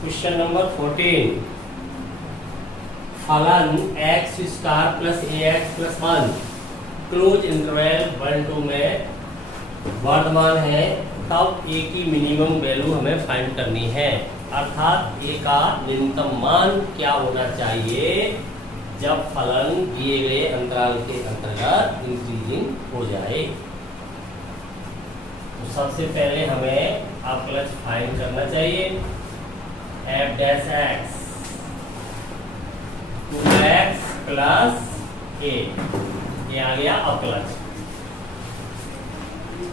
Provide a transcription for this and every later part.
Question number 14 फलन x star plus ax plus 1 close interval 1-2 में वर्तमान है, तब a की मिनिमम वैल्यू हमें फाइंड करनी है। अर्थात a का न्यूनतम मान क्या होना चाहिए जब फलन दिए गए अंतराल के अंतर्गत इंक्रीजिंग हो जाए। तो सबसे पहले हमें अपलज फाइंड करना चाहिए। f dash x 2x plus a, ये आ गया अपलज।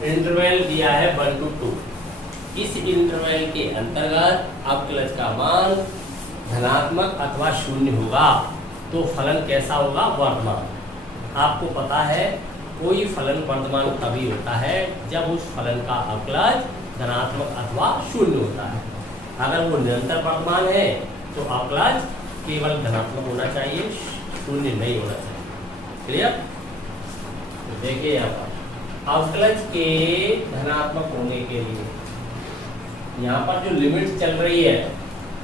इंटरवल दिया है 1 to 2। इस इंटरवल के अंतर्गत अपलज का मान धनात्मक अथवा शून्य होगा तो फलन कैसा होगा? वर्तमान। आपको पता है कोई फलन वर्तमान तभी होता है जब उस फलन का अपलज धनात्मक अथवा शून्य होता है। अगर वो निरंतर वर्तमान है तो अपलज केवल धनात्मक होना चाहिए, शून्य नहीं होना चाहिए। क्लियर? तो देखिए यहाँ पर अपलज के धनात्मक होने के लिए यहाँ पर जो लिमिट चल रही है,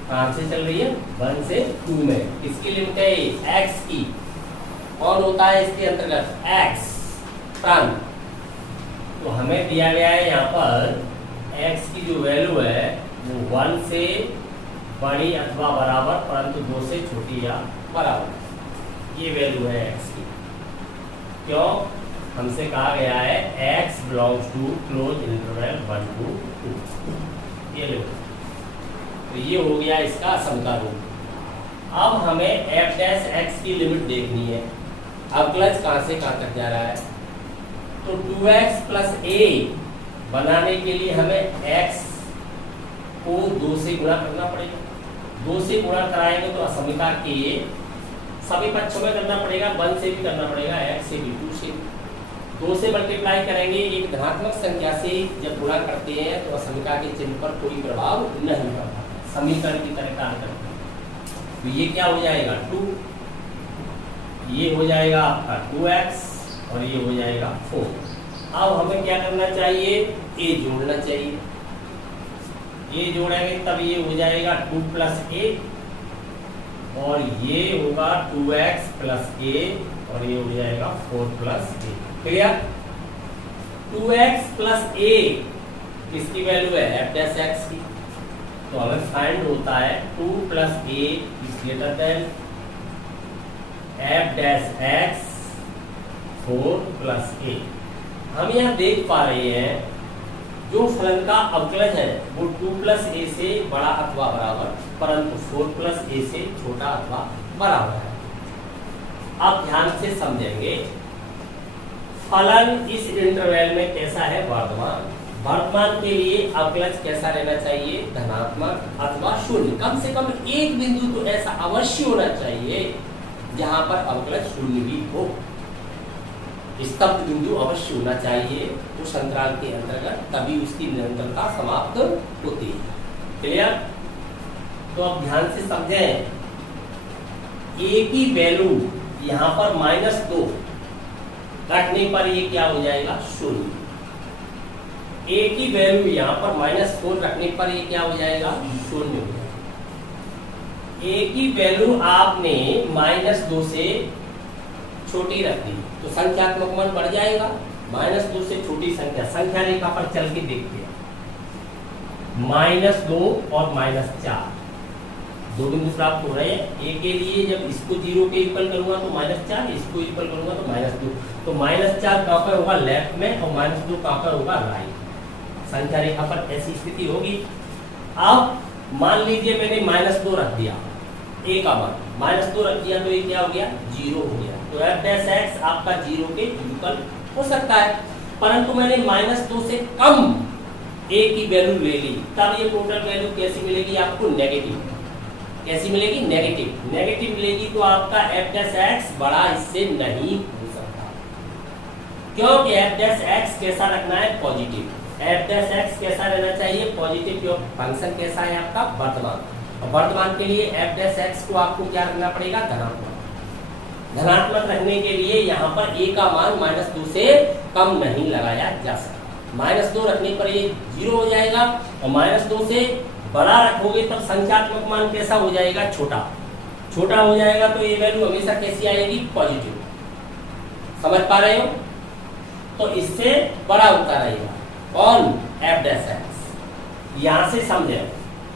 कहाँ से चल रही है? 1 से 2 में। इसकी लिमिट है x की। कौन होता है इसके अंतर्गत? x प्रांत। तो हमें दिया गया है यहाँ पर x की जो वैल्यू है वो 1 से बड़ी अथवा बराबर परंतु 2 से छोटी या बराबर, ये वैल्यू है x की। क्यों? हमसे कहा गया है x belongs to close interval 1 to 2। ये लो, तो ये हो गया इसका समता रूप। अब हमें f डैश x की लिमिट देखनी है। अपलज कहाँ से कहाँ तक जा रहा है? तो 2x प्लस a बनाने के लिए हमें x को 2 से गुणा करना पड़ेगा। 2 से गुणा कराएंगे तो असमिका के सभी पक्षों में करना पड़ेगा, 1 से भी करना पड़ेगा, x से भी, 2 से। 2 से मल्टीप्लाई करेंगे, एक धनात्मक संख्या से जब गुणा करते हैं तो असमिका के चिन्ह पर कोई प्रभाव नहीं पड़ता, समीकरण की तरह कार्य करता है। तो ये क्या हो जाएगा? 2, ये हो जाएगा आपका 2x और ये हो जाएगा 4। अब हमें क्या करना चाहिए? a जोड़ना चाहिए। ये जोड़ेंगे तब ये हो जाएगा 2 प्लस a और ये होगा 2x प्लस a और ये हो जाएगा 4 plus a। Clear? 2x plus a किसकी वैल्यू है? f डैश x की। तो हमें फाइंड होता है 2 plus a is greater then f dash x 4 plus a। हम यहाँ देख पा रहे हैं जो फलन का अवकलज है वो 2 प्लस a से बड़ा अथवा बराबर परंतु 4 प्लस a से छोटा अथवा बराबर है। अब ध्यान से समझेंगे फलन इस इंटरवल में कैसा है? वर्तमान। वर्तमान के लिए अवकलज कैसा रहना चाहिए? धनात्मक अथवा शून्य। कम से कम एक बिंदु तो ऐसा अवश्य होना चाहिए जहां पर अवकलज शून्य भी हो। स्तब्ध बिंदु अवश्य होना चाहिए उस अंतराल के अंतर्गत, तभी उसकी निरंतरता समाप्त होती है। क्लियर? तो अब ध्यान से समझें, a की वैल्यू यहाँ पर -2 रखने पर ये क्या हो जाएगा? शून्य। a की वैल्यू यहाँ पर -4 रखने पर ये क्या हो जाएगा? शून्य हो जाएगा। a की वैल्यू आपने -2 से छोटी रख दी तो संख्यात्मक मान बढ़ जाएगा। -2 से छोटी संख्या रेखा पर चल के देखते हैं। -2 और -4 दो बिंदु प्राप्त हो रहे हैं। a के लिए जब इसको 0 के इक्वल करूंगा तो -4, इसको इक्वल करूंगा तो -2। तो -4 कहाँ पर होगा? लेफ्ट में, और -2 कहाँ पर होगा? राइट। संख्या रेखा पर ऐसी स्थिति होगी। अब मान लीजिए मैंने -2 रख दिया, a का मान -2 रख दिया तो ये क्या हो गया? 0 हो गया। तो f डैश x आपका 0 के इक्वल हो सकता है, परंतु मैंने -2 से कम a की वैल्यू ले ली, तब ये टोटल वैल्यू कैसी मिलेगी आपको? नेगेटिव। कैसी मिलेगी? नेगेटिव। नेगेटिव मिलेगी तो आपका f डैश x बड़ा इससे नहीं हो सकता, क्योंकि f डैश x कैसा रखना है? पॉजिटिव। f डैश x कैसा रहना चाहिए? पॉजिटिव। क्यों? फंक्शन कैसा है आपका? वर्तमान। और वर्तमान के लिए f डैश x को आपको क्या रखना पड़ेगा? धनात्मक। धनात्मक रखने के लिए यहाँ पर a का मान -2 से कम नहीं लगाया जा सकता। -2 रखने पर ये 0 हो जाएगा और -2 से बड़ा रखोगे तब संख्यात्मक मान कैसा हो जाएगा, छोटा। छोटा हो जाएगा तो ये वैल्यू हमेशा कैसी आएगी, पॉजिटिव। समझ पा रहे हो? तो इससे बड़ा होता रहेगा कौन, एफ डैश एक्स। यहां से समझे,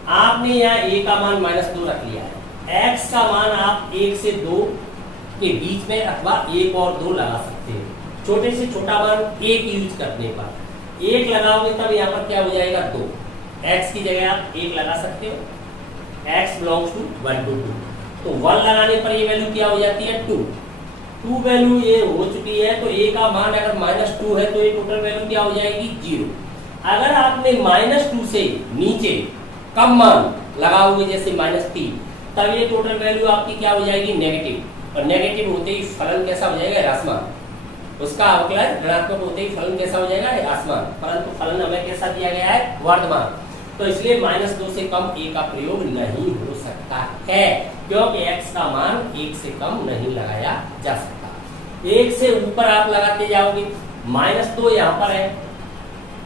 आपने यहाँ ए का मान -2 रख लिया है, एक्स का मान आप 1 से 2 के बीच में अथवा 1 और 2 लगा सकते हो। छोटे से छोटा मान 1 यूज करने पर 1 लगाओगे तब यहाँ पर क्या हो जाएगा, 2। x की जगह आप 1 लगा सकते हो, x बिलोंग्स टू 1 to 2, तो 1 लगाने पर ये वैल्यू क्या हो जाती है, 2। 2 वैल्यू ये हो चुकी है, तो a का मान अगर -2 है तो ये टोटल वैल्यू क्या हो जाएगी, 0। अगर आपने -2 से नीचे कम मान लगाओगे जैसे -3, तब ये टोटल वैल्यू आपकी क्या हो जाएगी, नेगेटिव। और नेगेटिव होते ही फलन कैसा हो जाएगा, ह्रासमान। उसका अवकलन ऋणात्मक होते ही फलन कैसा हो जाएगा, ह्रासमान। परंतु फलन हमें कैसा दिया गया है, वर्धमान। तो इसलिए -2 से कम a का प्रयोग नहीं हो सकता है, क्योंकि x का मान 1 से कम नहीं लगाया जा सकता। 1 से ऊपर आप लगाते जाओगे, -2 यहाँ पर है,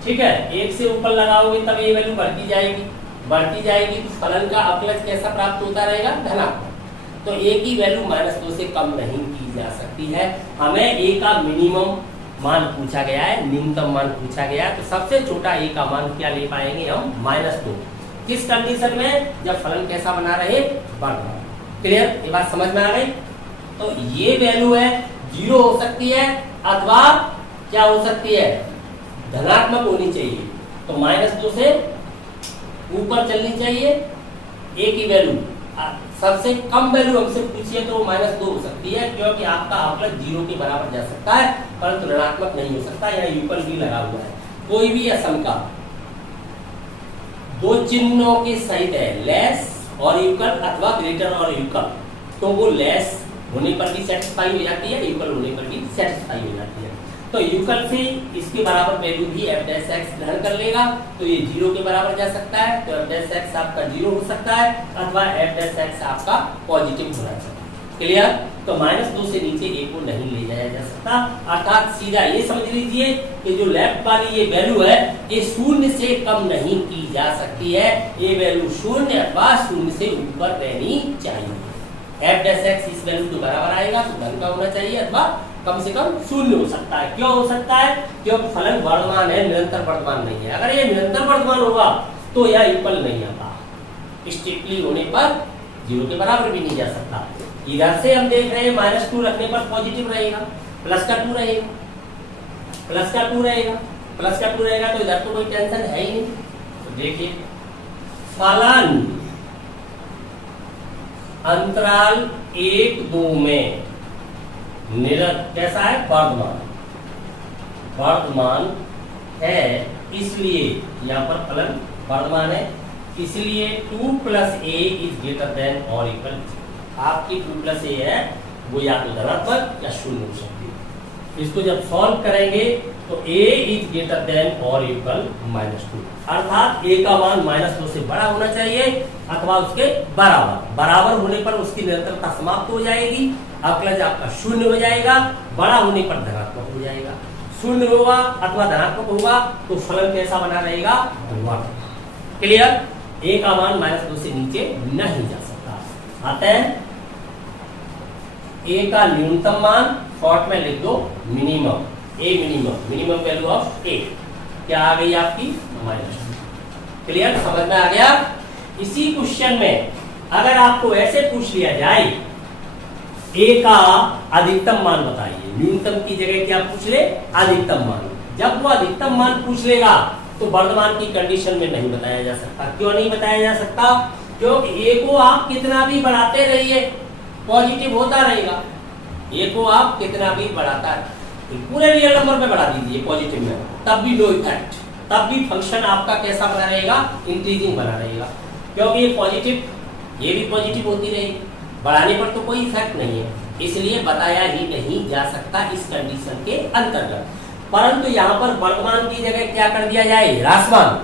ठीक है, 1 से ऊपर लगाओगे तब ये वैल्यू बढ़ती जाएगी, तो फलन का अवकलज कैसा प्राप्त होता रहेगा, धनात्मक। तो a की वैल्यू -2 से कम नहीं की जा सकती है। हमें a का मिनिमम मान पूछा गया है, न्यूनतम मान पूछा गया है, तो सबसे छोटा a का मान क्या ले पाएंगे हम, -2। किस कंडीशन में, जब फलन कैसा बना रहे, वर्धमान। क्लियर, ये बात समझ में आ गई? तो ये वैल्यू है 0 हो सकती है अथवा क्या हो सकती है, धनात्मक होनी चाहिए। तो -2 से ऊपर चलनी चाहिए a की वैल्यू। सबसे कम वैल्यू हमसे पूछिए तो -2 हो सकती है, क्योंकि आपका अवकलज 0 के बराबर जा सकता है, परंतु ऋणात्मक नहीं हो सकता। यहाँ यूकल भी लगा हुआ है। कोई भी असम का 2 चिन्हों के सहित है, लेस और यूकल अथवा ग्रेटर और यूकल, तो वो लेस होने पर भी सेटिस्फाई हो जाती है, यूकल होने पर भी सेटिस्फाई हो जाती है। तो यूकल से इसके बराबर वैल्यू भी एफ डैश एक्स ग्रहण कर लेगा, तो ये 0 के बराबर जा सकता है, तो एफ डैश एक्स आपका 0 हो सकता है, अथवा एफ डैश एक्स आपका पॉजिटिव होना चाहिए। क्लियर? तो -2 से नीचे a को नहीं ले जाया जा सकता, अर्थात सीधा ये समझ लीजिए कि जो लेफ्ट वाली ये वैल्यू है, ये 0 से कम नहीं की जा सकती है, ये वैल्यू 0 अथवा 0 से ऊपर रहनी चाहिए। एफ डैश एक्स इस वैल्यू के बराबर आएगा तो धन का होना चाहिए, अथवा कम से कम 0 हो सकता है। क्यों हो सकता है? क्योंकि फलन वर्धमान है, निरंतर वर्धमान नहीं है। अगर ये निरंतर वर्धमान होगा तो यह इक्वल नहीं आता, स्ट्रिक्टली होने पर 0 के बराबर भी नहीं जा सकता। इधर से हम देख रहे हैं -2 रखने पर पॉजिटिव रहेगा, प्लस का 2 रहेगा, प्लस का 2 रहेगा, प्लस का 2 रहेगा, तो इधर तो कोई टेंशन है ही नहीं। तो देखिए, फलन अंतराल 1-2 में कैसा है, वर्धमान, वर्धमान है, इसलिए यहाँ पर फलन वर्धमान है, इसलिए 2 + a इज ग्रेटर देन और इक्वल। आपकी 2 + a है वो या तो धनात्मक या 0 हो सकती है। इसको जब सॉल्व करेंगे तो a इज ग्रेटर देन और इक्वल -2, अर्थात a का मान -2 से बड़ा होना चाहिए अथवा उसके बराबर। बराबर होने पर उसकी निरंतरता समाप्त हो जाएगी, अवकलज आपका 0 हो जाएगा, बड़ा होने पर धनात्मक हो जाएगा। 0 होगा अथवा धनात्मक होगा तो फलन कैसा बना रहेगा, वर्धमान। क्लियर? a का मान -2 से नीचे नहीं जा सकता। आते हैं a का न्यूनतम मान, शॉर्ट में लिख दो minimum, a minimum value of a क्या आ गई आपकी, -2। क्लियर? समझ में आ गया? इसी क्वेश्चन में अगर आपको ऐसे पूछ लिया जाए a का अधिकतम मान बताइए, न्यूनतम की जगह क्या पूछ ले, अधिकतम मान। जब वो अधिकतम मान पूछ लेगा तो वर्धमान की कंडीशन में नहीं बताया जा सकता। क्यों नहीं बताया जा सकता? क्योंकि a को आप कितना भी बढ़ाते रहिए पॉजिटिव होता रहेगा। a को आप कितना भी बढ़ाता है, पूरे रियल नंबर में बढ़ा दीजिए पॉजिटिव में, तब भी नो इफेक्ट, तब भी फंक्शन आपका कैसा बना रहेगा, इंक्रीजिंग बना रहेगा, क्योंकि ये पॉजिटिव, ये भी पॉजिटिव होती रहेगी, बढ़ाने पर तो कोई इफेक्ट नहीं है, इसलिए बताया ही नहीं जा सकता इस कंडीशन के अंतर्गत। परंतु यहाँ पर वर्धमान की जगह क्या कर दिया जाए, ह्रासमान,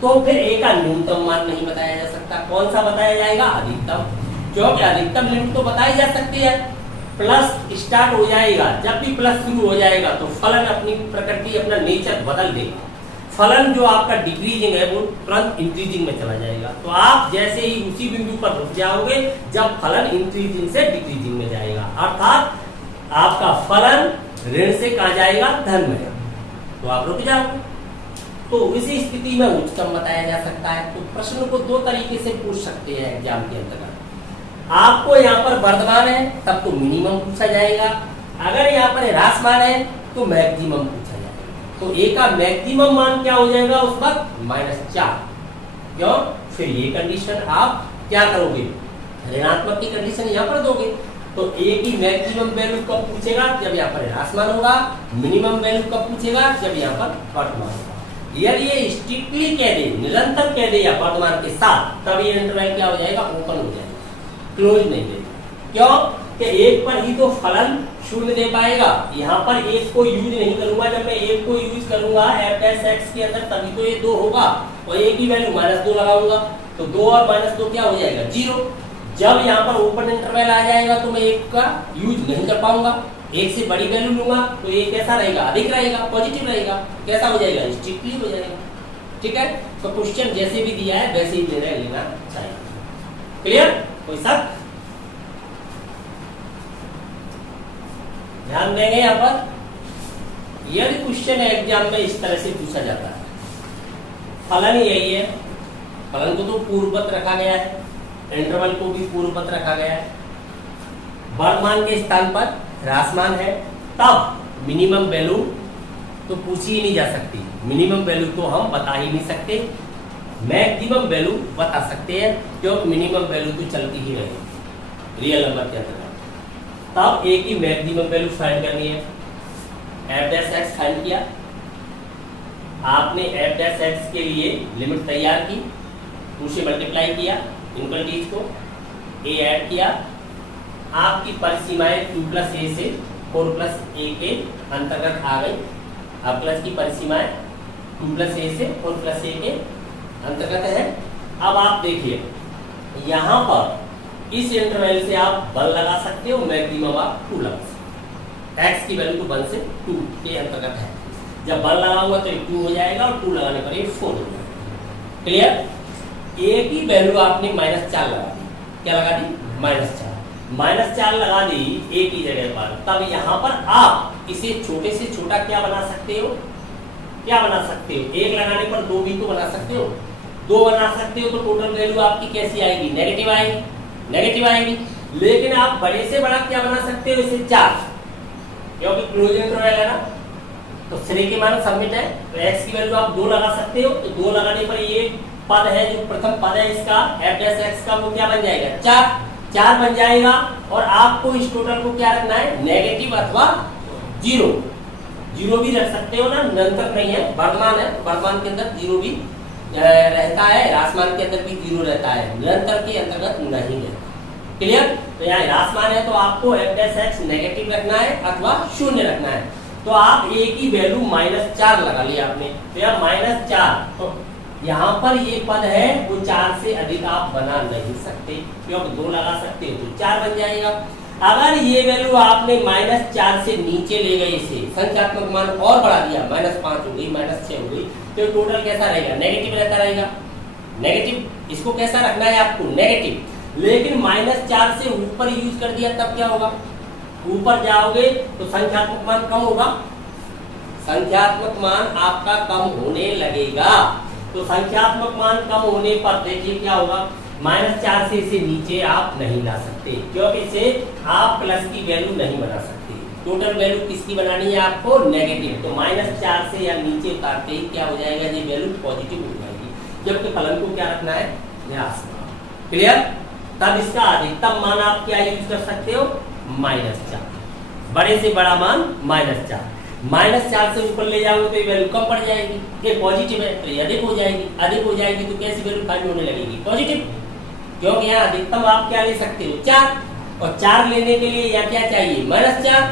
तो फिर a का न्यूनतम मान नहीं बताया जा सकता। कौन सा बताया जाएगा, अधिकतम, क्योंकि अधिकतम लिमिट तो बताई जा सकती है, प्लस स्टार्ट हो जाएगा, जब भी प्लस शुरू हो जाएगा तो फलन अपनी प्रकृति, अपना नेचर बदल देगा। फलन जो आपका डिक्रीजिंग है वो तुरंत इंक्रीजिंग में चला जाएगा। तो आप जैसे ही उसी बिंदु पर रुक जाओगे जब फलन इंक्रीजिंग से डिक्रीजिंग में जाएगा, अर्थात आपका फलन ऋण से कहा जाएगा धन में, तो आप रुक जाओगे। तो इसी स्थिति में उच्चतम बताया जा सकता है। तो प्रश्न को दो तरीके से पूछ सकते हैं एग्जाम के अंतर्गत। आपको यहाँ पर वर्धमान है तब तो मिनिमम पूछा जाएगा, अगर यहाँ पर ह्रासमान है तो मैक्सिमम पूछा जाएगा। तो ए का मैक्सिमम मान क्या हो जाएगा उस वक्त -4। क्यों? फिर ये कंडीशन आप क्या करोगे, ऋणात्मक की कंडीशन यहाँ पर दोगे। तो ए की मैक्सिमम वैल्यू कब पूछेगा, जब यहाँ पर ह्रासमान होगा। मिनिमम वैल्यू कब पूछेगा, जब यहाँ पर वर्तमान होगा। यदि ये स्ट्रिक्टली कह दे, निरंतर कह दे या वर्तमान के साथ, तब ये इंटरवल क्या हो जाएगा, ओपन हो जाएगा, क्लोज नहीं देगा। क्यों कि एक पर ही तो फलन शून्य दे पाएगा। यहाँ पर एक को यूज नहीं करूंगा, जब मैं एक को यूज करूंगा f' के अंदर तभी तो ये 2 होगा, और एक की वैल्यू -2 लगाऊंगा तो 2 और -2 क्या हो जाएगा, 0। जब यहाँ पर ओपन इंटरवल आ जाएगा तो मैं एक का यूज नहीं कर पाऊंगा, एक से बड़ी वैल्यू लूंगा तो ये कैसा रहेगा, अधिक रहेगा, पॉजिटिव रहेगा, कैसा हो जाएगा, स्ट्रिक्टली हो जाएगा। ठीक है, तो क्वेश्चन जैसे भी दिया है वैसे ही निर्णय लेना चाहिए। क्लियर? कोई शक? ध्यान देंगे यहाँ पर, यदि क्वेश्चन एग्जाम में इस तरह से पूछा जाता है, फलन यही है, फलन को तो पूर्ववत रखा गया है, इंटरवल को भी पूर्ववत रखा गया है, वर्तमान के स्थान पर ह्रासमान है, तब मिनिमम वैल्यू तो पूछी ही नहीं जा सकती। मिनिमम वैल्यू तो हम बता ही नहीं सकते, मैक्सिमम वैल्यू बता सकते हैं, क्योंकि मिनिमम वैल्यू तो चलती ही रहेगी रियल नंबर के अंदर। तब ए की मैक्सिमम वैल्यू फाइंड करनी है। f' फाइंड किया आपने, f' के लिए लिमिट तैयार की, 2 से मल्टीप्लाई किया इनकल्टीज को, ए ऐड किया, आपकी परिसीमाएं 2 + a से 4 + a के अंतर्गत आ गई। अब प्लस की परिसीमाएं 2 + a से 4 + a के अंतर्गत है। अब आप देखिए यहाँ पर इस इंटरवल से आप 1 लगा सकते हो, मैक्सिमम आप 2 लगा सकते हो। x की वैल्यू तो 1 से 2 के अंतर्गत है, जब 1 लगाऊंगा तो ये 2 हो जाएगा और 2 लगाने पर ये 4 हो जाएगा। क्लियर? a की वैल्यू आपने -4 लगा दी, क्या लगा दी, -4 लगा दी a की जगह पर। तब यहाँ पर आप इसे छोटे से छोटा क्या बना सकते हो, क्या बना सकते हो, 1 लगाने पर 2 भी तो बना सकते हो, 2 बना सकते हो। तो टोटल वैल्यू आपकी कैसी आएगी, नेगेटिव आएगी, नेगेटिव आएगी। लेकिन आप बड़े से बड़ा क्या बना सकते हो, इसे 4, क्योंकि क्लोज इंटरवल है ना, तो श्रेय के मान सबमिट है, तो x की वैल्यू आप 2 लगा सकते हो। तो 2 लगाने पर ये पद है, जो प्रथम पद है इसका f' का, वो क्या बन जाएगा, 4 बन जाएगा। और आपको इस टोटल को क्या रखना है, नेगेटिव अथवा 0 भी रख सकते हो ना, निरंतर नहीं है, वर्तमान है, वर्तमान के अंदर 0 भी रहता है, ह्रासमान के अंदर भी 0 रहता है, निरंतर के अंतर्गत नहीं है। क्लियर? तो यहाँ ह्रासमान है तो आपको f' नेगेटिव रखना है अथवा 0 रखना है। तो आप a की वैल्यू -4 लगा लिया आपने, तो यहाँ -4, तो यहाँ पर ये पद है वो 4 से अधिक आप बना नहीं सकते, क्योंकि 2 लगा सकते हो तो 4 बन जाएगा। अगर ये वैल्यू आपने -4 से नीचे ले गए, इसे संख्यात्मक मान और बढ़ा दिया, -5 हो गई, -6 हो गई, तो टोटल कैसा रहेगा, नेगेटिव रहता रहेगा, नेगेटिव। इसको कैसा रखना है आपको, नेगेटिव। लेकिन -4 से ऊपर यूज कर दिया तब क्या होगा, ऊपर जाओगे तो संख्यात्मक मान कम होगा, संख्यात्मक मान आपका कम होने लगेगा। तो संख्यात्मक मान कम होने पर देखिए क्या होगा, -4 से इसे नीचे आप नहीं ला सकते, क्योंकि इसे आप प्लस की वैल्यू नहीं बना सकते। टोटल वैल्यू किसकी बनानी है आपको, नेगेटिव। तो -4 से या नीचे उतारते ही क्या हो जाएगा, ये वैल्यू पॉजिटिव हो जाएगी, जबकि फलन को क्या रखना है, ऋणात्मक। क्लियर? तब इसका अधिकतम मान आप क्या यूज कर सकते हो, -4, बड़े से बड़ा मान -4। -4 से ऊपर ले जाओगे तो ये वैल्यू कम पड़ जाएगी, ये पॉजिटिव है तो ये अधिक हो जाएगी, अधिक हो जाएगी तो कैसी वैल्यू फाइंड होने लगेगी, पॉजिटिव, क्योंकि यहाँ अधिकतम आप क्या ले सकते हो, 4, और 4 लेने के लिए या क्या चाहिए, -4,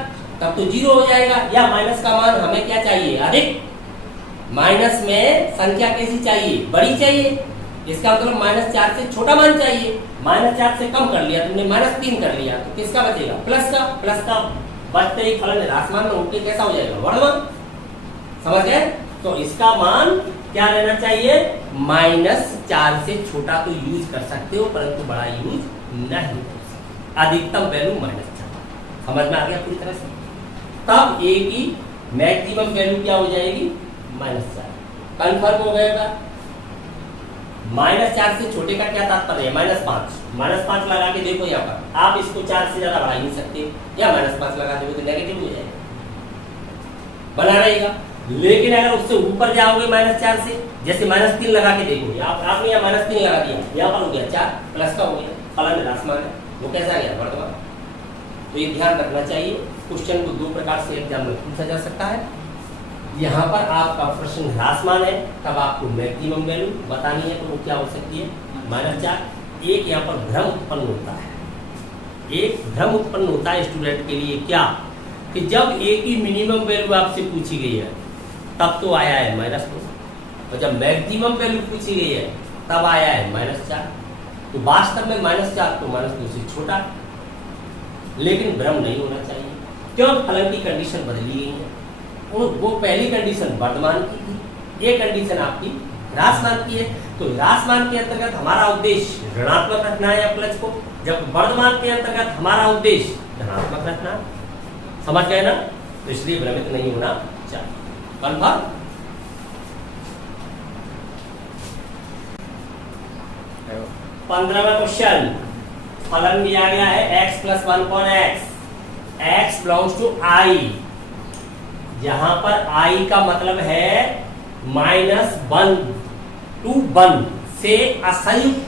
तब तो 0 हो जाएगा। या माइनस का मान हमें क्या चाहिए, अधिक, माइनस में संख्या कैसी चाहिए, बड़ी चाहिए, इसका मतलब -4 से छोटा मान चाहिए। -4 से कम कर लिया तुमने, -3 कर लिया, तो किसका बचेगा, प्लस का बचते ही फलन ह्रासमान में होके कैसा हो जाएगा, वर्धमान। समझ गए? तो इसका मान क्या रहना चाहिए, -4 से छोटा तो यूज कर सकते हो परंतु बड़ा यूज नहीं कर सकते। अधिकतम वैल्यू -4, समझ में आ गया पूरी तरह से। तब ए की मैक्सिमम वैल्यू क्या हो जाएगी, -4। कंफर्म हो गएगा। -4 से छोटे का क्या तात्पर्य है, -5। -5 लगा के देखो यहाँ पर, आप इसको 4 से ज्यादा बढ़ा ही नहीं सकते, या -5 लगा दोगे तो नेगेटिव हो जाएगा, बना रहेगा। लेकिन अगर उससे ऊपर जाओगे -4 से, जैसे -3 लगा के देखोगे, आपने यहाँ -3 लगा दिया, यहाँ पर हो गया 4 प्लस का हो गया, फलन रासमान है, वो कैसा गया, वर्तमान। तो ये ध्यान रखना चाहिए। क्वेश्चन को 2 प्रकार से एग्जाम में पूछा जा सकता है। यहाँ पर आपका प्रश्न ह्रासमान है, तब आपको मैक्सिमम वैल्यू बतानी है, तो वो क्या हो सकती है, -4। एक यहाँ पर भ्रम उत्पन्न होता है, एक भ्रम उत्पन्न होता है स्टूडेंट के लिए, क्या कि जब ए की मिनिमम वैल्यू आपसे पूछी गई है तब तो आया है -2, और जब मैक्सिमम वैल्यू पूछी गई है तब आया है -4। तो वास्तव में -4 तो -2 से छोटा, लेकिन भ्रम नहीं होना चाहिए, क्यों, फलन की कंडीशन बदली गई है। और वो पहली कंडीशन वर्तमान की थी, ये कंडीशन आपकी ह्रासमान की है। तो ह्रासमान के अंतर्गत हमारा उद्देश्य ऋणात्मक रखना है प्लस को, जब वर्तमान के अंतर्गत हमारा उद्देश्य धनात्मक रखना है, समझ गए ना। तो इसलिए भ्रमित नहीं होना चाहिए। कन्फर्म। 15वां क्वेश्चन, फलन दिया गया है x + 1/x, x belongs to i। यहां पर i का मतलब है -1 to 1 से असंयुक्त।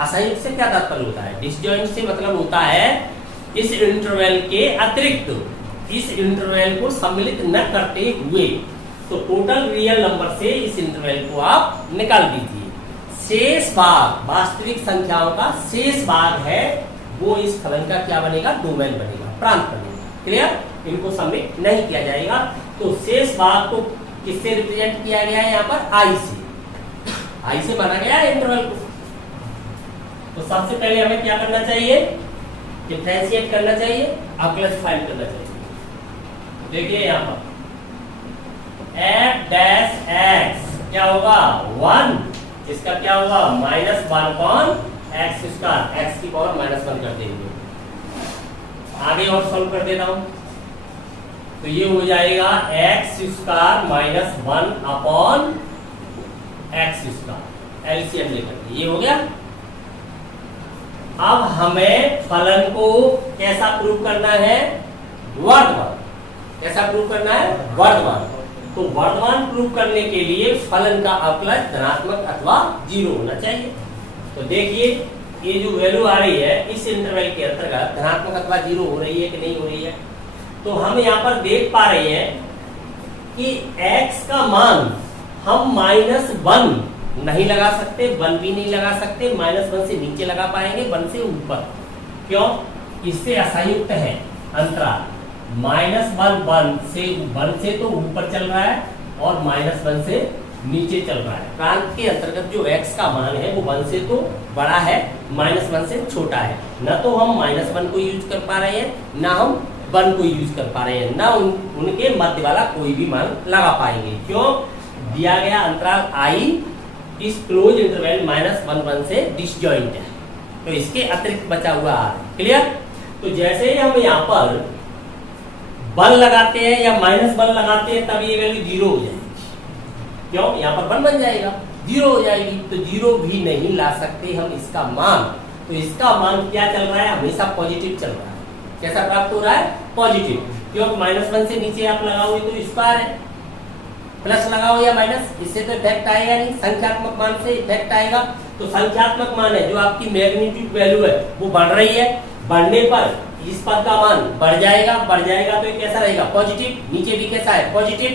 असंयुक्त से क्या तात्पर्य होता है, डिसजॉइंट से मतलब होता है इस इंटरवल के अतिरिक्त, इस इंटरवल को सम्मिलित न करते हुए। तो टोटल रियल नंबर से इस इंटरवल को आप निकाल दीजिए। शेष भाग, वास्तविक संख्याओं का शेष भाग है, वो इस फलन का क्या बनेगा, डोमेन बनेगा, प्रांत बनेगा। क्लियर, इनको सम्मिलित नहीं किया जाएगा। तो शेष भाग को किससे रिप्रेजेंट किया गया है, यहाँ पर i से, i से माना गया है इंटरवल को। तो सबसे पहले हमें क्या करना चाहिए, डिफरेंशिएट करना चाहिए, अवकलज फाइंड करना चाहिए। देखिए यहाँ पर f' क्या होगा, 1, इसका क्या होगा, -1/x², x की पावर -1 कर देंगे। आगे और सॉल्व कर देता हूं, तो ये हो जाएगा x² -1/x², एलसीएम लेकर ये हो गया। अब हमें फलन को कैसा प्रूव करना है, वर्तमान। कैसा प्रूव करना है, वर्तमान। तो वर्तमान प्रूव करने के लिए फलन का अवकलज धनात्मक अथवा 0 होना चाहिए। तो देखिए ये जो वैल्यू आ रही है इस इंटरवल के अंतर्गत धनात्मक अथवा 0 हो रही है कि नहीं हो रही है। तो हम यहाँ पर देख पा रहे हैं कि x का मान हम -1 नहीं लगा सकते, 1 भी नहीं लगा सकते, -1 से नीचे लगा पाएंगे, 1 से ऊपर। क्यों, इससे असंयुक्त है अंतराल, -1 से तो ऊपर चल रहा है और -1 से नीचे चल रहा है। प्रांत के अंतर्गत जो x का मान है वो 1 से तो बड़ा है, -1 से छोटा है। न तो हम -1 को यूज कर पा रहे हैं, ना हम 1 को यूज कर पा रहे हैं, ना उनके मध्य वाला कोई भी मान लगा पाएंगे। क्यों, दिया गया अंतराल i इस क्लोज इंटरवल -1 से डिसजॉइंट है, तो इसके अतिरिक्त बचा हुआ r। क्लियर। तो जैसे ही हम यहाँ पर 1 लगाते हैं या -1 लगाते हैं तब ये वैल्यू 0 हो जाएगी। क्यों, यहाँ पर 1 बन जाएगा, 0 हो जाएगी। तो 0 भी नहीं ला सकते हम इसका मान। तो इसका मान क्या चल रहा है, हमेशा पॉजिटिव चल रहा है। कैसा प्राप्त हो रहा है, पॉजिटिव। क्योंकि -1 से नीचे आप लगाओगे तो स्क्वायर है, प्लस लगाओ या माइनस, इससे तो इफेक्ट आएगा नहीं, संख्यात्मक मान से इफेक्ट आएगा। तो संख्यात्मक मान है जो आपकी मैग्नीट्यूड वैल्यू है वो बढ़ रही है, बढ़ने पर इस पद का मान बढ़ जाएगा तो ये कैसा रहेगा, पॉजिटिव। नीचे भी कैसा है, पॉजिटिव।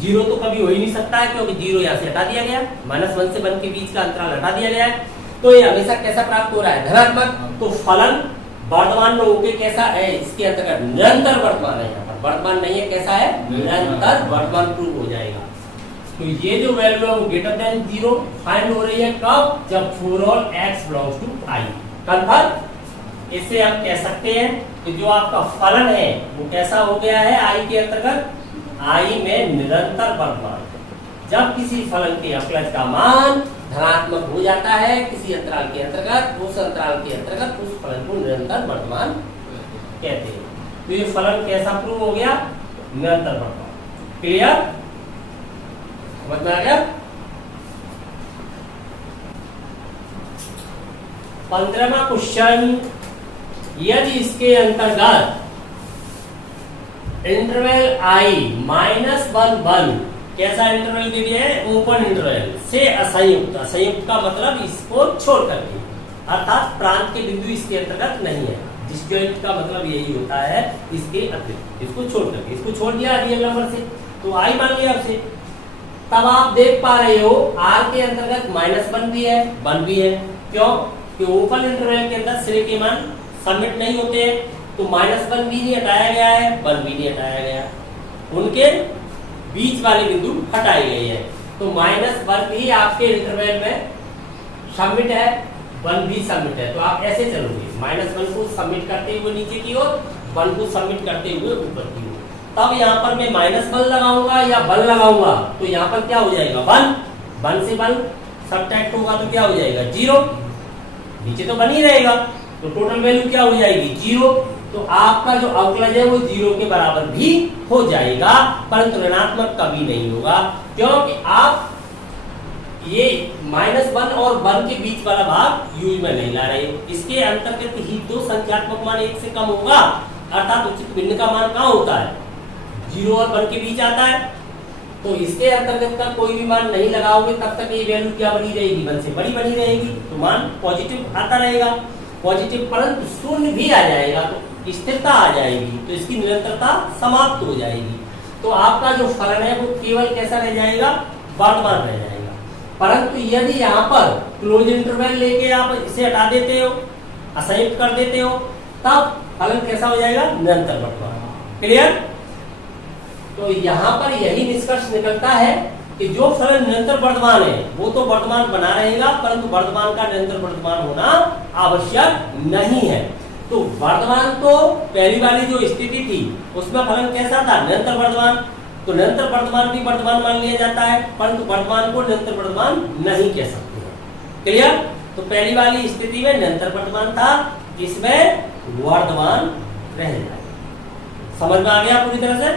0 तो कभी हो ही नहीं सकता है क्योंकि 0 यहाँ से हटा दिया गया, -1 से 1 के बीच का अंतराल हटा दिया गया है। तो ये हमेशा कैसा प्राप्त हो रहा है, धनात्मक। तो फलन वर्तमान में होके कैसा है, इसके अंतर्गत निरंतर वर्तमान है, यहाँ पर वर्तमान नहीं है, कैसा है, निरंतर वर्तमान प्रूव हो जाएगा। तो ये जो वैल्यू है वो ग्रेटर देन 0 फाइंड हो रही है कब, जब for all x belongs to i। Confirm. इससे हम कह सकते हैं कि जो आपका फलन है वो कैसा हो गया है, i के अंतर्गत, i में निरंतर वर्तमान। जब किसी फलन के अवकलज का मान धनात्मक हो जाता है किसी अंतराल के अंतर्गत, उस अंतराल के अंतर्गत उस फलन को निरंतर वर्तमान कहते हैं। तो ये फलन कैसा प्रूव हो गया? निरंतर वर्तमान। क्लियर? समझ में आ गया? 15वां क्वेश्चन, यदि इसके अंतर्गत इंटरवल आई -1 कैसा इंटरवल दे दिया है? ओपन इंटरवल से असंयुक्त। असंयुक्त का मतलब इसको छोड़ करके, अर्थात प्रांत के बिंदु इसके अंतर्गत नहीं है। डिस्जॉइंट का मतलब यही होता है इसके अतिरिक्त, इसको छोड़ करके। इसको छोड़ दिया रियल नंबर से, तो आई मान लिया आपसे। तब आप देख पा रहे हो आर के अंतर्गत -1 भी है, 1 भी है। क्यों? कि ओपन इंटरवल के अंदर सिरे के मान सबमिट नहीं होते हैं, तो -1 भी नहीं हटाया गया है, 1 भी नहीं हटाया गया, उनके बीच वाले बिंदु हटाए गए हैं। तो -1 भी आपके इंटरवल में सबमिट है, 1 भी सबमिट है। तो आप ऐसे चलोगे, -1 को सबमिट करते हुए नीचे की ओर, 1 को सबमिट करते हुए ऊपर की ओर। तब यहाँ पर मैं -1 लगाऊंगा या 1 लगाऊंगा, तो यहाँ पर क्या हो जाएगा? 1 से 1 सबट्रैक्ट होगा तो क्या हो जाएगा? 0। नीचे तो 1 ही रहेगा, तो टोटल वैल्यू क्या हो जाएगी? 0। तो आपका जो अवकलज है वो 0 के बराबर भी हो जाएगा, परंतु ऋणात्मक कभी नहीं होगा, क्योंकि आप ये -1 और 1 के बीच वाला भाग यूज में नहीं ला रहे। इसके अंतर्गत ही दो संख्यात्मक मान 1 से कम होगा, अर्थात उचित भिन्न का मान कहाँ होता है? 0 और 1 के बीच आता है। तो इसके अंतर्गत का कोई भी मान नहीं लगाओगे तब तक ये वैल्यू क्या बनी रहेगी? 1 से बड़ी बनी रहेगी, तो मान पॉजिटिव आता रहेगा, पॉजिटिव, परंतु शून्य भी आ जाएगा तो स्थिरता आ जाएगी, तो इसकी निरंतरता समाप्त हो जाएगी। तो आपका जो फलन है वो केवल कैसा रह जाएगा? वर्तमान रह जाएगा। परंतु यदि यहाँ पर क्लोज इंटरवल लेके आप इसे हटा देते हो, असंयुक्त कर देते हो, तब फलन कैसा हो जाएगा? निरंतर वर्तमान। क्लियर? तो यहाँ पर यही निष्कर्ष निकलता है कि जो फलन निरंतर वर्तमान है वो तो वर्तमान बना रहेगा, परंतु वर्तमान का निरंतर वर्तमान होना आवश्यक नहीं है। तो वर्तमान तो पहली वाली जो स्थिति थी उसमें फलन कैसा था? निरंतर वर्तमान। तो निरंतर वर्तमान भी वर्तमान मान लिया जाता है, परंतु वर्तमान को निरंतर वर्तमान नहीं कह सकते हैं। क्लियर? तो पहली वाली स्थिति में निरंतर वर्तमान था, इसमें वर्तमान रह जाएगा। समझ में आ गया पूरी तरह से?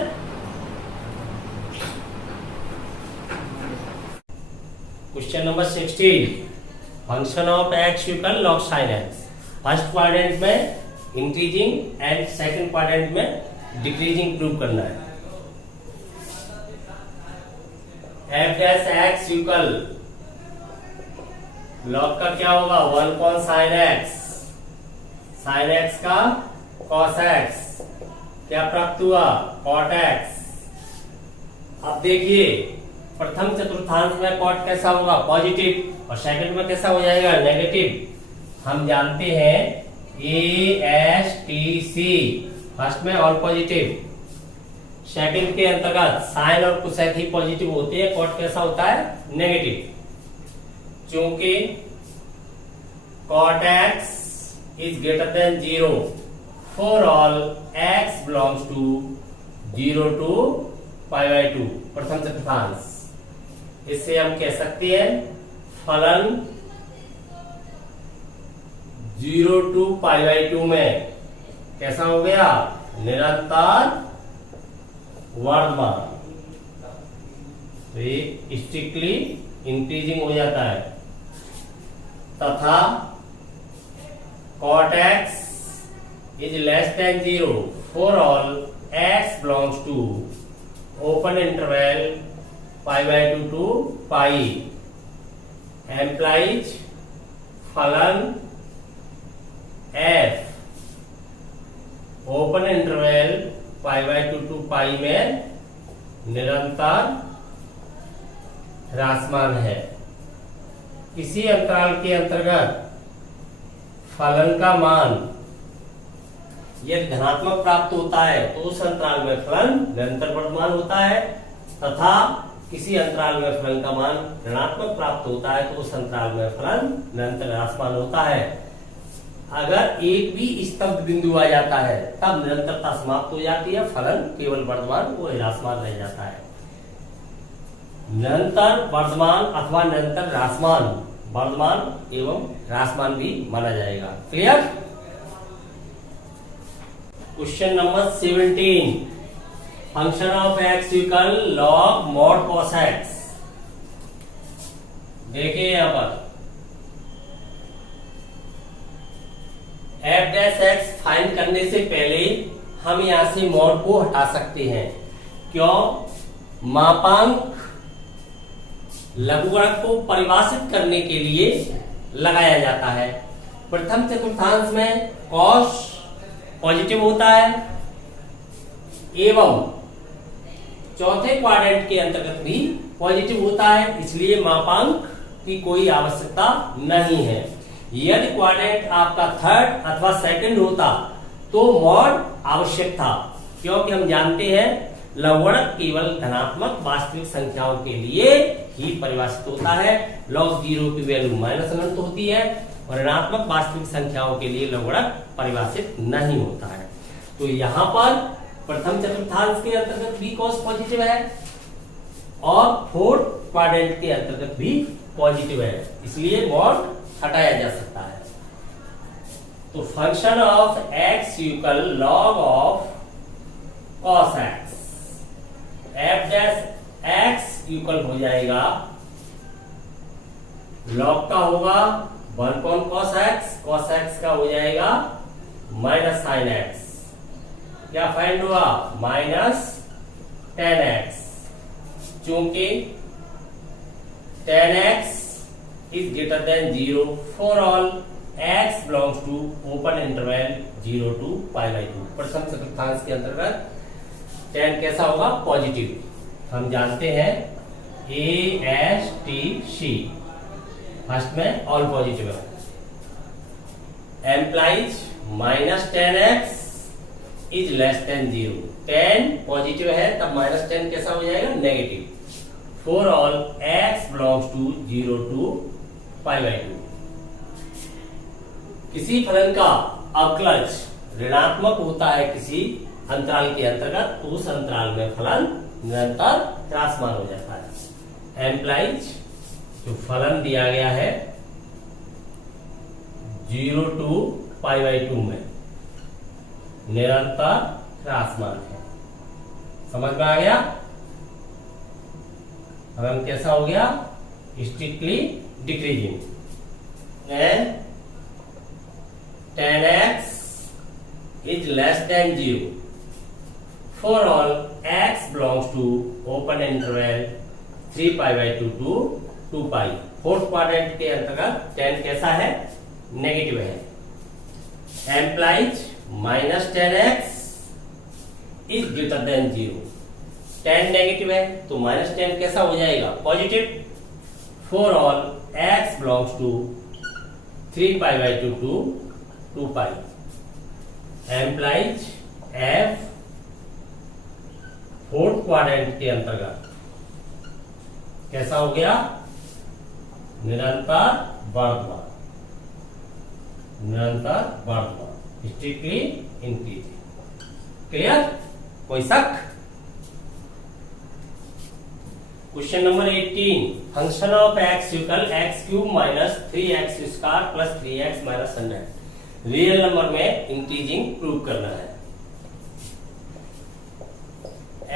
Question number 16, function of x equal log sin x। First quadrant में इंक्रीजिंग एंड सेकंड क्वाड्रेंट में डिक्रीजिंग प्रूव करना है। f dash x equal log का क्या होगा? 1 cos sin x, sin x का cos x, क्या प्राप्त हुआ? cot x। अब देखिए प्रथम चतुर्थांश में कॉट कैसा होगा? पॉजिटिव, और सेकंड में कैसा हो जाएगा? नेगेटिव। हम जानते हैं ASTC, फर्स्ट में ऑल पॉजिटिव, सेकंड के अंतर्गत साइन और कोसेक ही पॉजिटिव होते हैं, कॉट कैसा होता है? नेगेटिव। क्योंकि cot x is greater than 0 for all x belongs to 0 to π/2, प्रथम चतुर्थांश। इससे हम कह सकते हैं फलन 0 to π/2 में कैसा हो गया? निरंतर वर्तमान। तो ये स्ट्रिक्टली इंक्रीजिंग हो जाता है, तथा cot x is less than 0 for all x belongs to open interval π/2 to π, implies फलन f ओपन इंटरवल π/2 to π में निरंतर ह्रासमान है। किसी अंतराल के अंतर्गत फलन का मान यदि धनात्मक प्राप्त होता है तो उस अंतराल में फलन निरंतर वर्तमान होता है, तथा किसी अंतराल में फलन का मान ऋणात्मक प्राप्त होता है तो उस अंतराल में फलन निरंतर ह्रासमान होता है। अगर एक भी स्तब्ध बिंदु आ जाता है तब निरंतरता समाप्त हो जाती है, फलन केवल वर्तमान वो ह्रासमान रह जाता है। निरंतर वर्धमान अथवा निरंतर ह्रासमान, वर्धमान एवं ह्रासमान भी माना जाएगा। Clear? Question number 17, function of x equal log mod cos x. देखिए यहां पर एफ डैश एक्स फाइंड करने से पहले हम यहां से मॉड को हटा सकते हैं। क्यों? मापांक लघुगणक को परिभाषित करने के लिए लगाया जाता है। प्रथम चतुर्थांश में कॉस पॉजिटिव होता है एवं चौथे क्वाड्रेंट के अंतर्गत भी पॉजिटिव होता है, इसलिए मापांक की कोई आवश्यकता नहीं है। यदि क्वाड्रेंट आपका थर्ड अथवा सेकंड होता तो मॉड आवश्यक था, क्योंकि हम जानते हैं लघुगणक केवल धनात्मक वास्तविक संख्याओं के लिए ही परिभाषित होता है। लॉग 0 की वैल्यू माइनस अनंत होती है और ऋणात्मक वास्तविक संख्याओं के लिए लघुगणक परिभाषित नहीं होता है। तो यहाँ पर प्रथम चतुर्थांश के अंतर्गत भी कॉस पॉजिटिव है और फोर्थ क्वाड्रेंट के अंतर्गत भी पॉजिटिव है, इसलिए मॉड हटाया जा सकता है। तो function of x equal log of cos x, F dash x equal हो जाएगा लॉग का होगा 1 कॉन कॉस एक्स का हो जाएगा माइनस साइन एक्स। क्या फाइंड हुआ? Minus ten x. चूंकि ten x is greater than 0 for all x belongs to open interval 0 to π/2। प्रथम चतुर्थांश के अंतर्गत टेन कैसा होगा? पॉजिटिव। हम जानते हैं ASTC फर्स्ट में ऑल पॉजिटिव है। Implies minus ten x is less than 0। 10 positive है तब माइनस 10 कैसा हो जाएगा? Negative. For all x belongs to 0 to π/2। किसी फलन का अवकलज ऋणात्मक होता है किसी अंतराल के अंतर्गत, तो उस अंतराल में फलन निरंतर ह्रासमान हो जाता है। एम्प्लाइज जो फलन दिया गया है 0 to π/2 में निरंतर ह्रासमान है। समझ में आ गया? फलन कैसा हो गया? Strictly decreasing. And 10x is less than 0 for all x belongs to open interval 3π/2 to 2π। Fourth quadrant के अंतर्गत 10 कैसा है? नेगेटिव है। Implies minus 10x is greater than 0। 10 negative है तो माइनस 10 कैसा हो जाएगा? Positive. For all x belongs to 3π/2 to 2π। Implies f fourth quadrant के अंतर्गत कैसा हो गया? निरंतर वर्धमान, निरंतर वर्धमान, स्ट्रिक्टली इंक्रीजिंग। क्लियर? कोई शक? Question number 18, function of x equal x³ minus 3x² plus 3x minus 100। Real number में इंक्रीजिंग प्रूव करना है।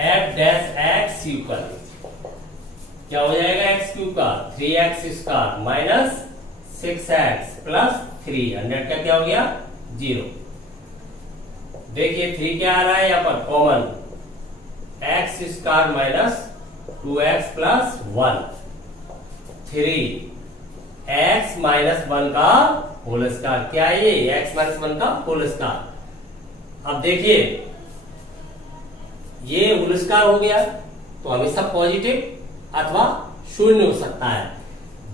एफ डैश एक्स इक्वल क्या हो जाएगा? x³ का 3x² माइनस 6x प्लस 300 का क्या हो गया? 0। देखिए 3 क्या आ रहा है यहाँ पर? Common. x² minus 2x plus 1, 3x minus 1 का होल स्क्वायर। क्या है ये? x माइनस 1 का होल स्क्वायर। अब देखिए ये होल स्क्वायर हो गया तो हमेशा पॉजिटिव अथवा शून्य हो सकता है।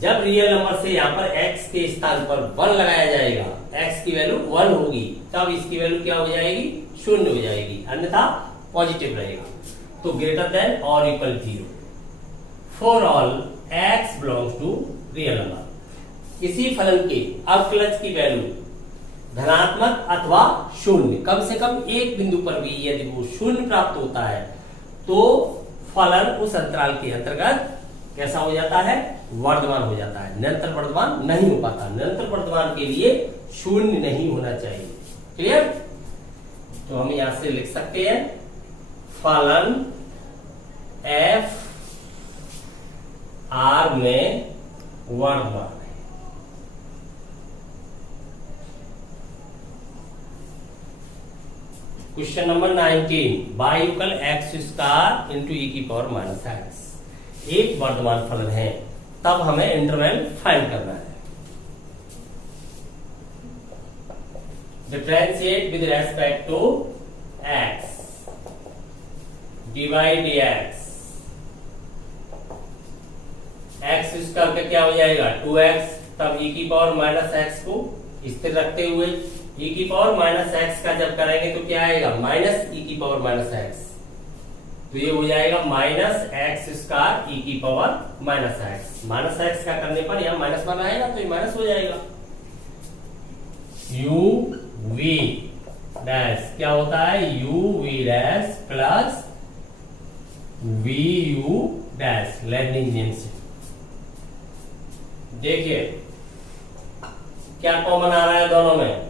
जब रियल नंबर से यहाँ पर x के स्थान पर 1 लगाया जाएगा, x की वैल्यू 1 होगी, तब इसकी वैल्यू क्या हो जाएगी? शून्य हो जाएगी, अन्यथा पॉजिटिव रहेगा। तो ग्रेटर देन और equal 0 for all x belongs to real number. किसी फलन के अवकलज की वैल्यू धनात्मक अथवा शून्य, कम से कम एक बिंदु पर भी यदि वो शून्य प्राप्त होता है तो फलन उस अंतराल के अंतर्गत कैसा हो जाता है, वर्धमान हो जाता है, निरंतर वर्धमान नहीं हो पाता। निरंतर वर्धमान के लिए शून्य नहीं होना चाहिए। क्लियर? तो हम यहां से लिख सकते हैं फलन एफ आर में वर्धमान है। Question number 19, y equal x square into e की पावर माइनस एक्स एक वर्धमान फलन है, तब हमें इंटरवल फाइंड करना है। Differentiate with respect to x divide x, x square का क्या हो जाएगा 2x, तब e की पावर माइनस एक्स को स्थिर रखते हुए e की पावर माइनस एक्स का जब करेंगे तो क्या आएगा माइनस e की पावर माइनस एक्स, तो ये हो जाएगा माइनस एक्स स्क्वायर e की power minus x. Minus x का करने पर यहाँ माइनस वन आएगा तो ये माइनस हो जाएगा। u v डैश क्या होता है u v dash plus v u dash Lebanese नियम से। देखिए क्या कॉमन आ रहा है दोनों में,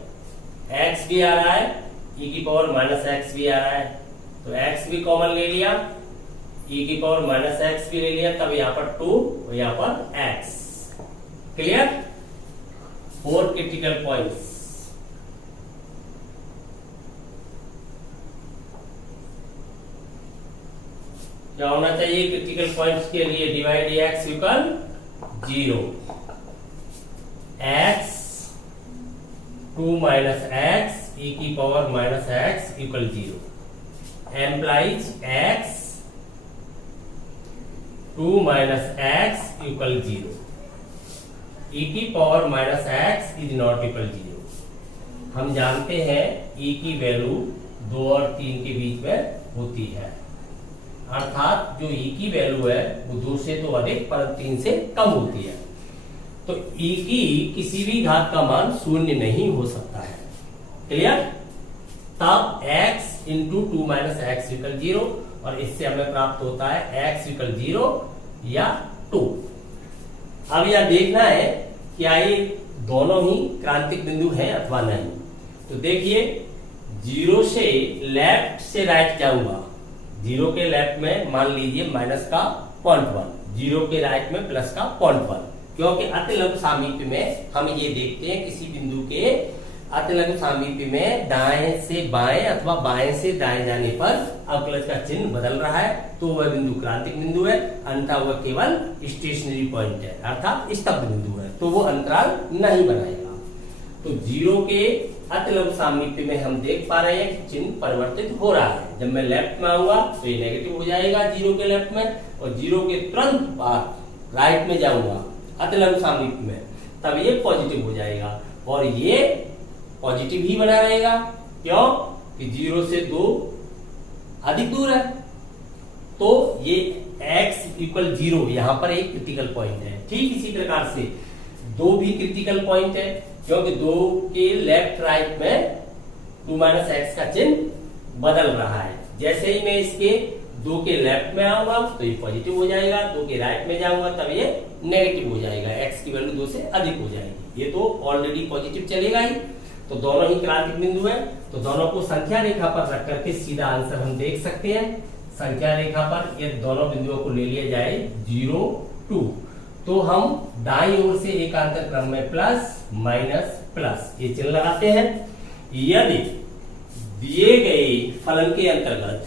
x भी आ रहा है e की पावर माइनस एक्स भी आ रहा है, तो x भी कॉमन ले लिया, e की पावर माइनस एक्स भी ले लिया, तब यहां पर 2 और यहां पर x। क्लियर? 4 critical points. क्या होना चाहिए क्रिटिकल पॉइंट्स के लिए, divide x equal 0, x 2 minus x e की power minus x equal 0, implies x 2 minus x equal 0, e की power minus x is not equal 0। हम जानते हैं e की वैल्यू 2 और 3 के बीच में होती है, अर्थात जो e की वैल्यू है वो 2 से तो अधिक पर 3 से कम होती है, तो e की किसी भी घात का मान शून्य नहीं हो सकता है। क्लियर? तब x into 2 minus x equal 0, और इससे हमें प्राप्त होता है x इक्वल 0 या 2। अब यह देखना है क्या ये दोनों ही क्रांतिक बिंदु हैं अथवा नहीं। तो देखिए 0 से लेफ्ट से राइट जाऊंगा, 0 के लेफ्ट में मान लीजिए माइनस का 0.1, 0 के राइट में प्लस का 0.1, क्योंकि अतिलघु सामीप्य में हम ये देखते हैं किसी बिंदु के अतिलघु सामीप्य में दाएं से बाएं अथवा बाएं से दाएं जाने पर अवकलज का चिन्ह बदल रहा है, तो वह बिंदु क्रांतिक बिंदु है, अन्यथा वह केवल स्टेशनरी पॉइंट है अर्थात स्तब्ध बिंदु है, तो वो अंतराल नहीं बनाएगा। तो 0 के अतिलघु सामीप्य में हम देख पा रहे हैं कि चिन्ह परिवर्तित हो रहा है। जब मैं लेफ्ट में आऊंगा तो ये नेगेटिव हो जाएगा 0 के लेफ्ट में, और 0 के तुरंत बाद राइट में जाऊंगा अतिलघु सामीप्य में, तब ये पॉजिटिव हो जाएगा, और ये पॉजिटिव ही बना रहेगा। क्यों? कि 0 से 2 अधिक दूर है, तो ये x इक्वल 0 यहां पर एक क्रिटिकल पॉइंट है। ठीक इसी प्रकार से 2 भी क्रिटिकल पॉइंट है, क्योंकि 2 के लेफ्ट राइट में 2 माइनस एक्स का चिन्ह बदल रहा है। जैसे ही मैं इसके 2 के लेफ्ट में आऊंगा तो ये पॉजिटिव हो जाएगा, 2 के राइट में जाऊंगा तब ये नेगेटिव हो जाएगा, x की वैल्यू 2 से अधिक हो जाएगी। ये तो ऑलरेडी पॉजिटिव चलेगा ही, तो दोनों ही क्रांतिक बिंदु है, तो दोनों को संख्या रेखा पर रख करके सीधा आंसर हम देख सकते हैं। संख्या रेखा पर ये दोनों बिंदुओं को ले लिया जाए 0, 2, तो हम दाईं ओर से एकांतर क्रम में प्लस माइनस प्लस ये चिन्ह लगाते हैं। यदि दिए गए फलन के अंतर्गत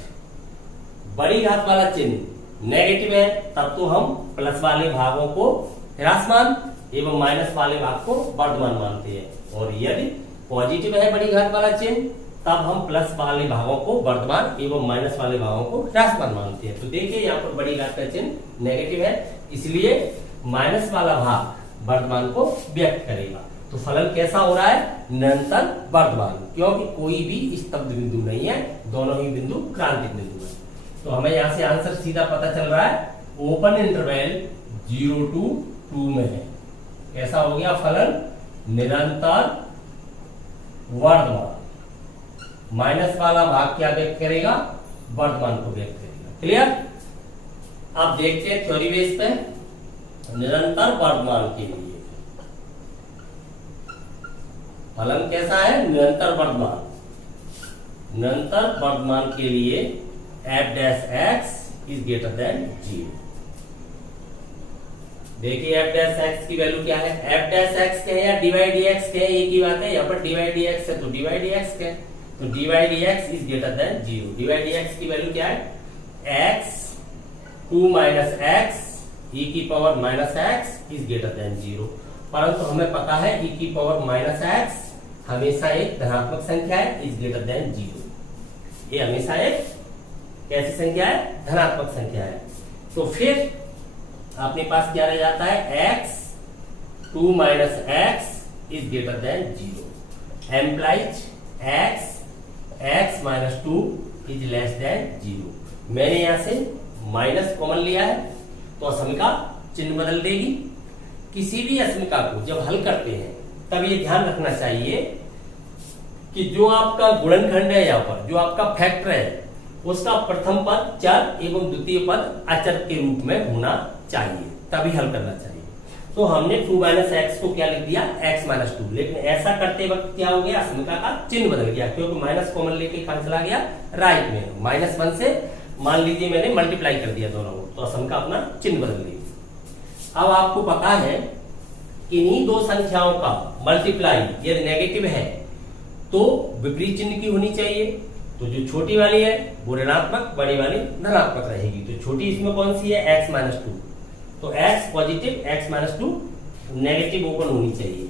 बड़ी घात वाला चिन्ह नेगेटिव है, तब तो हम प्लस वाले भागों को ह्रासमान एवं माइनस वाले भाग को वर्धमान मानते हैं, और यदि पॉजिटिव है बड़ी घात वाला चिन्ह, तब हम प्लस वाले भागों को वर्धमान एवं माइनस वाले भागों को ह्रासमान मानते हैं। तो देखिए यहाँ पर बड़ी घात का चिन्ह नेगेटिव है, इसलिए माइनस वाला भाग वर्धमान को व्यक्त करेगा। तो फलन कैसा हो रहा है? निरंतर वर्धमान, क्योंकि कोई भी स्तब्ध बिंदु नहीं है, दोनों ही बिंदु क्रांतिक बिंदु है। तो हमें यहाँ से आंसर सीधा पता चल रहा है, ओपन इंटरवल 0 to 2 में है। कैसा हो गया फलन? निरंतर वर्धमान। माइनस वाला भाग क्या व्यक्त करेगा? वर्धमान को व्यक्त करेगा। क्लियर? अब देखते हैं थ्योरी बेस पे। निरंतर वर्तमान के लिए फलन कैसा है? निरंतर वर्तमान। निरंतर वर्तमान के लिए F dash x is greater than 0। देखिए एफ डैश एक्स की वैल्यू क्या है? एफ डैश एक्स कहे या डिवाइड एक्स कहे, एक ही बात है। यहाँ पर डिवाइड एक्स है तो डिवाइड एक्स कहे, तो divide x is greater than 0। Divide x की वैल्यू क्या है? एक्स 2 माइनस एक्स ई की power minus x is greater than 0। परंतु हमें पता है ई की पावर माइनस एक्स हमेशा एक धनात्मक संख्या है, इज ग्रेटर देन 0। ये हमेशा एक कैसी संख्या है? धनात्मक संख्या है। तो फिर अपने पास क्या रह जाता है? x 2 minus x is greater than 0 implies x minus 2 is less than 0। मैंने यहां से माइनस कॉमन लिया है तो असमिका चिन्ह बदल देगी। किसी भी असमिका को जब हल करते हैं तब ये ध्यान रखना चाहिए कि जो आपका गुणनखंड है, यहाँ पर जो आपका फैक्टर है, उसका प्रथम पद चर एवं द्वितीय पद अचर के रूप में होना चाहिए, तभी हल करना चाहिए। तो हमने 2 माइनस एक्स को क्या लिख दिया? x minus 2। लेकिन ऐसा करते वक्त क्या हो गया? असमिका का चिन्ह बदल गया, क्योंकि माइनस कॉमन लेके कहां चला गया? राइट में। -1 से मान लीजिए मैंने मल्टीप्लाई कर दिया दोनों को, तो असमिका अपना चिन्ह बदल गई। अब आपको पता है इन्हीं दो संख्याओं का मल्टीप्लाई यदि नेगेटिव है तो विपरीत चिन्ह की होनी चाहिए। तो जो छोटी वाली है वो ऋणात्मक, बड़ी वाली धनात्मक रहेगी। तो छोटी इसमें कौन सी है? x minus 2। तो x positive, x minus 2 negative open होनी चाहिए।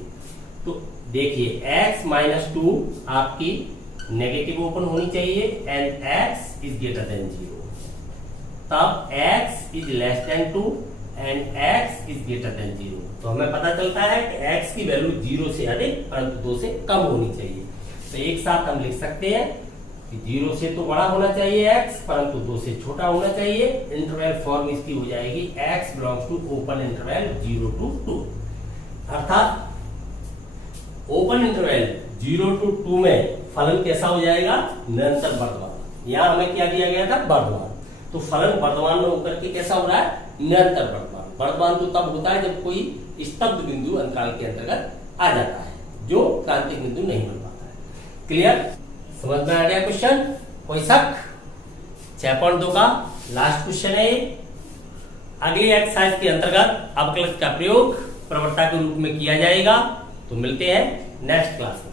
तो देखिए x माइनस 2 आपकी नेगेटिव ओपन होनी चाहिए and x is greater than 0। तब x is less then 2 and x is greater than 0। तो हमें पता चलता है कि x की वैल्यू 0 से अधिक परंतु 2 से कम होनी चाहिए। तो एक साथ हम लिख सकते हैं कि 0 से तो बड़ा होना चाहिए x, परंतु 2 से छोटा होना चाहिए। इंटरवल फॉर्म इसकी हो जाएगी x belongs to open interval 0 to 2। अर्थात ओपन इंटरवल 0 to 2 में फलन कैसा हो जाएगा? निरंतर वर्तमान। यहां हमें क्या दिया गया था? वर्तमान। तो फलन वर्तमान में होकर के कैसा हो रहा है? निरंतर वर्तमान। वर्तमान तो तब होता है जब कोई स्तब्ध बिंदु अंतराल के अंतर्गत आ जाता है, जो क्रांतिक बिंदु नहीं बन पाता है। क्लियर? समझ में आ गया क्वेश्चन? कोई शक? 6.2 का लास्ट क्वेश्चन है। अगली एक्सरसाइज के अंतर्गत अवकलज का प्रयोग प्रवृत्ता के रूप में किया जाएगा। तो मिलते हैं नेक्स्ट क्लास में।